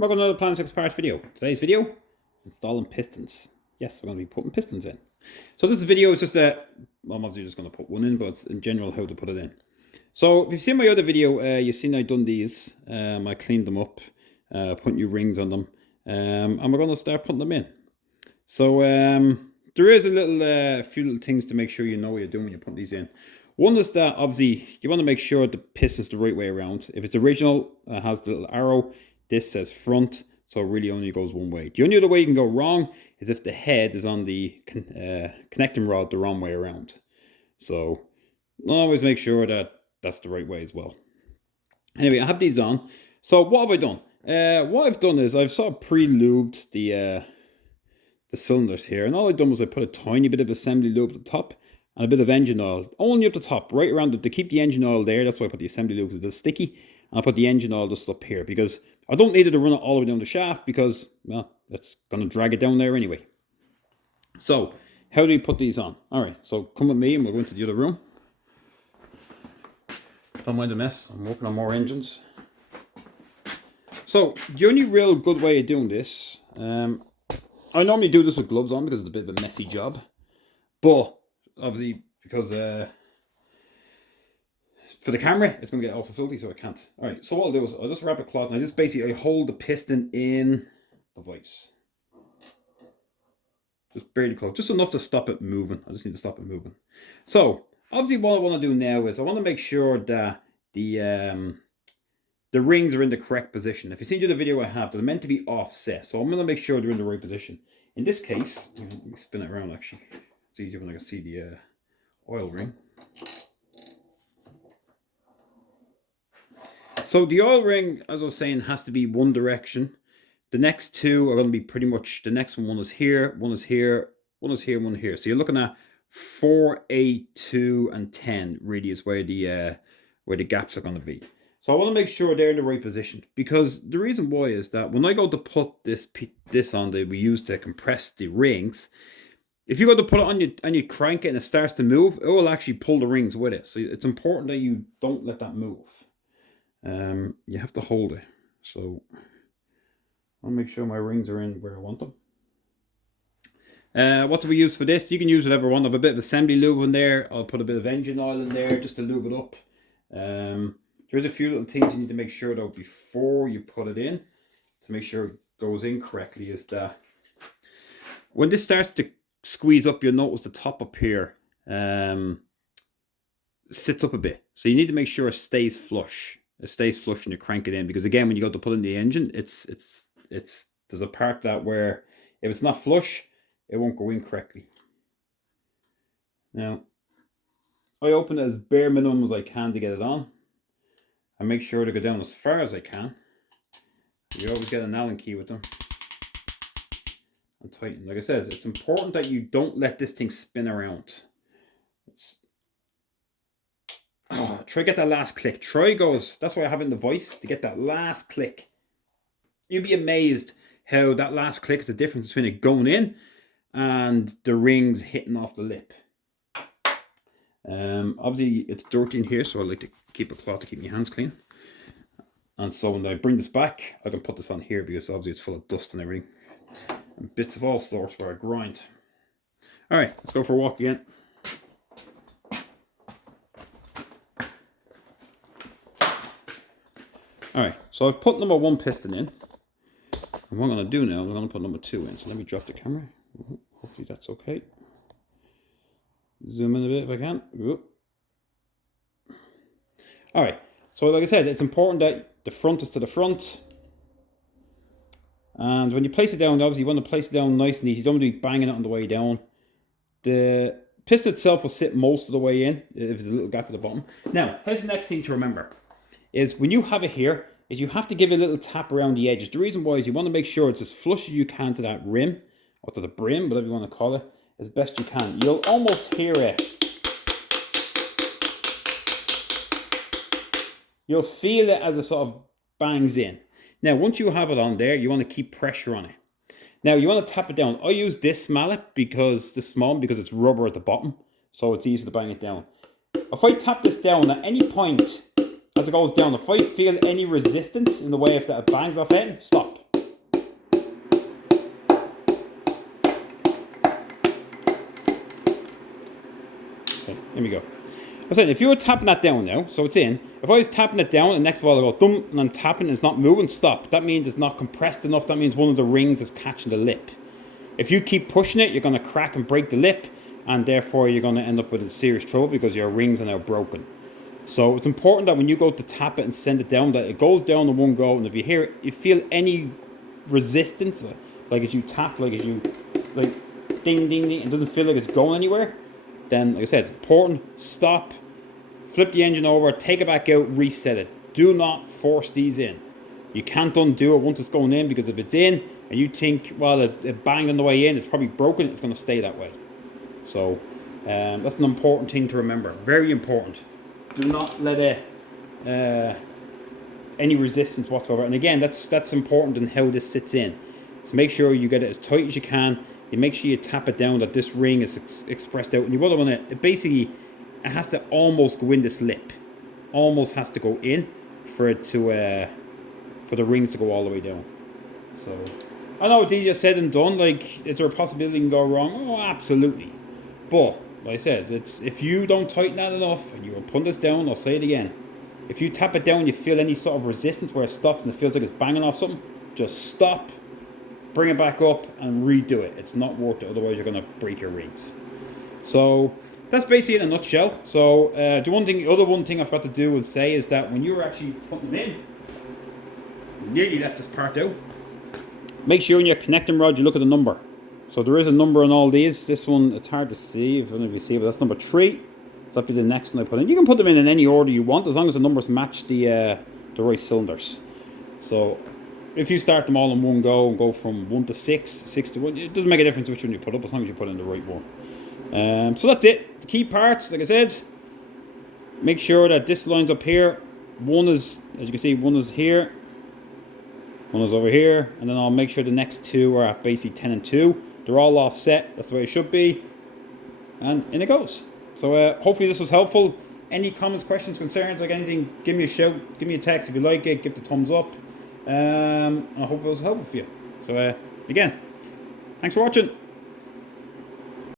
Welcome to another Plan 6 part video. Today's video, installing pistons. Yes, we're going to be putting pistons in. So this video is just well, I'm obviously just going to put one in, but it's in general how to put it in. So if you've seen my other video, you've seen I done these. I cleaned them up, put new rings on them, and we're going to start putting them in. So there is a few little things to make sure you know what you're doing when you're putting these in. One is that obviously you want to make sure the piston's the right way around. If it's original, it has the little arrow. This says front, so it really only goes one way. The only other way you can go wrong is if the head is on the connecting rod the wrong way around. So always make sure that that's the right way as well. Anyway, I have these on. So what have I done? What I've done is I've sort of pre-lubed the cylinders here, and all I've done was I put a tiny bit of assembly lube at the top and a bit of engine oil, only up the top, right around it, to keep the engine oil there. That's why I put the assembly lube, because it's sticky. And I'll put the engine oil just up here, because I don't need it to run it all the way down the shaft, because, well, it's going to drag it down there anyway. So, how do we put these on? Alright, so come with me and we'll go into the other room. Don't mind the mess, I'm working on more engines. So, the only real good way of doing this, I normally do this with gloves on because it's a bit of a messy job. But, obviously, because for the camera, it's going to get awful filthy, so I can't. Alright, so what I'll do is I'll just wrap a cloth, and I just basically hold the piston in the vise. Just barely close, just enough to stop it moving. I just need to stop it moving. So, obviously what I want to do now is I want to make sure that the rings are in the correct position. If you see the video I have, they're meant to be offset, so I'm going to make sure they're in the right position. In this case, let me spin it around actually. It's easier when I can see the oil ring. So the oil ring, as I was saying, has to be one direction. The next two are going to be pretty much, the next one is here, one is here, one is here, one here. So you're looking at 4, 8, 2, and 10 really is where the gaps are going to be. So I want to make sure they're in the right position, because the reason why is that when I go to put this on that we use to compress the rings, if you go to put it on and you crank it and it starts to move, it will actually pull the rings with it. So it's important that you don't let that move. You have to hold it. So I'll make sure my rings are in where I want them. What do we use for this? You can use whatever one. I have a bit of assembly lube in there. I'll put a bit of engine oil in there just to lube it up. There's a few little things you need to make sure though before you put it in, to make sure it goes in correctly, is that when this starts to squeeze up, you'll notice the top up here sits up a bit. So you need to make sure it stays flush. It stays flush when you crank it in, because again, when you go to put in the engine, there's a part that where if it's not flush, it won't go in correctly. Now, I open it as bare minimum as I can to get it on. I make sure to go down as far as I can. You always get an Allen key with them and tighten. Like I said, it's important that you don't let this thing spin around. Try get that last click. That's why I have it in the vise, to get that last click. You'll be amazed how that last click is the difference between it going in and the rings hitting off the lip. Obviously it's dirty in here, so I like to keep a cloth to keep my hands clean. And so when I bring this back, I can put this on here, because obviously it's full of dust and everything. And bits of all sorts where I grind. Alright, let's go for a walk again. Alright, so I've put number 1 piston in. And what I'm going to do now, I'm going to put number 2 in. So let me drop the camera. Hopefully that's okay. Zoom in a bit if I can. Alright, so like I said, it's important that the front is to the front. And when you place it down, obviously you want to place it down nice and easy. You don't want to be banging it on the way down. The piston itself will sit most of the way in, if there's a little gap at the bottom. Now, here's the next thing to remember. Is when you have it here, is you have to give it a little tap around the edges. The reason why is you want to make sure it's as flush as you can to that rim, or to the brim, whatever you want to call it, as best you can. You'll almost hear it. You'll feel it as it sort of bangs in. Now, once you have it on there, you want to keep pressure on it. Now, you want to tap it down. I use this mallet, because it's rubber at the bottom, so it's easy to bang it down. If I tap this down at any point as it goes down, if I feel any resistance in the way if that bangs off end, stop. Here we go. I said, if you were tapping that down now, so it's in. If I was tapping it down, and next while I go dum, and I'm tapping, and it's not moving, stop. That means it's not compressed enough. That means one of the rings is catching the lip. If you keep pushing it, you're going to crack and break the lip, and therefore you're going to end up with serious trouble because your rings are now broken. So it's important that when you go to tap it and send it down, that it goes down in one go. And if you hear it, you feel any resistance, like as you tap, like as you, like ding, ding, ding, it doesn't feel like it's going anywhere, then, like I said, it's important. Stop, flip the engine over, take it back out, reset it. Do not force these in. You can't undo it once it's going in, because if it's in and you think, well, it banged on the way in, it's probably broken, it's going to stay that way. So that's an important thing to remember. Very important. Do not let any resistance whatsoever. And again, that's important in how this sits in. So make sure you get it as tight as you can. You make sure you tap it down that this ring is expressed out. And you want to, it has to almost go in this lip. Almost has to go in for it to, for the rings to go all the way down. So, I know it's easier said than done. Like, is there a possibility it can go wrong? Oh, absolutely. But, like I said, if you don't tighten that enough, and you will put this down, I'll say it again. If you tap it down and you feel any sort of resistance where it stops and it feels like it's banging off something, just stop. Bring it back up and redo it. It's not worth it, otherwise you're going to break your rings. So that's basically it in a nutshell. So the other one thing I forgot to do and say is that when you're actually putting it in, you nearly left this part out. Make sure in your connecting rod you look at the number. So there is a number on all these. This one, it's hard to see if any of you see, but that's number 3. So that'll be the next one I put in. You can put them in any order you want, as long as the numbers match the right cylinders. So if you start them all in one go and go from 1 to 6, 6 to 1, it doesn't make a difference which one you put up, as long as you put in the right one. So that's it. The key parts, like I said, make sure that this lines up here. One is, as you can see, one is here, one is over here, and then I'll make sure the next 2 are at basically 10 and 2. They're all offset. That's the way it should be. And in it goes. So hopefully this was helpful. Any comments, questions, concerns, like anything, give me a shout, give me a text if you like it, give the thumbs up. And I hope it was helpful for you. So again, thanks for watching.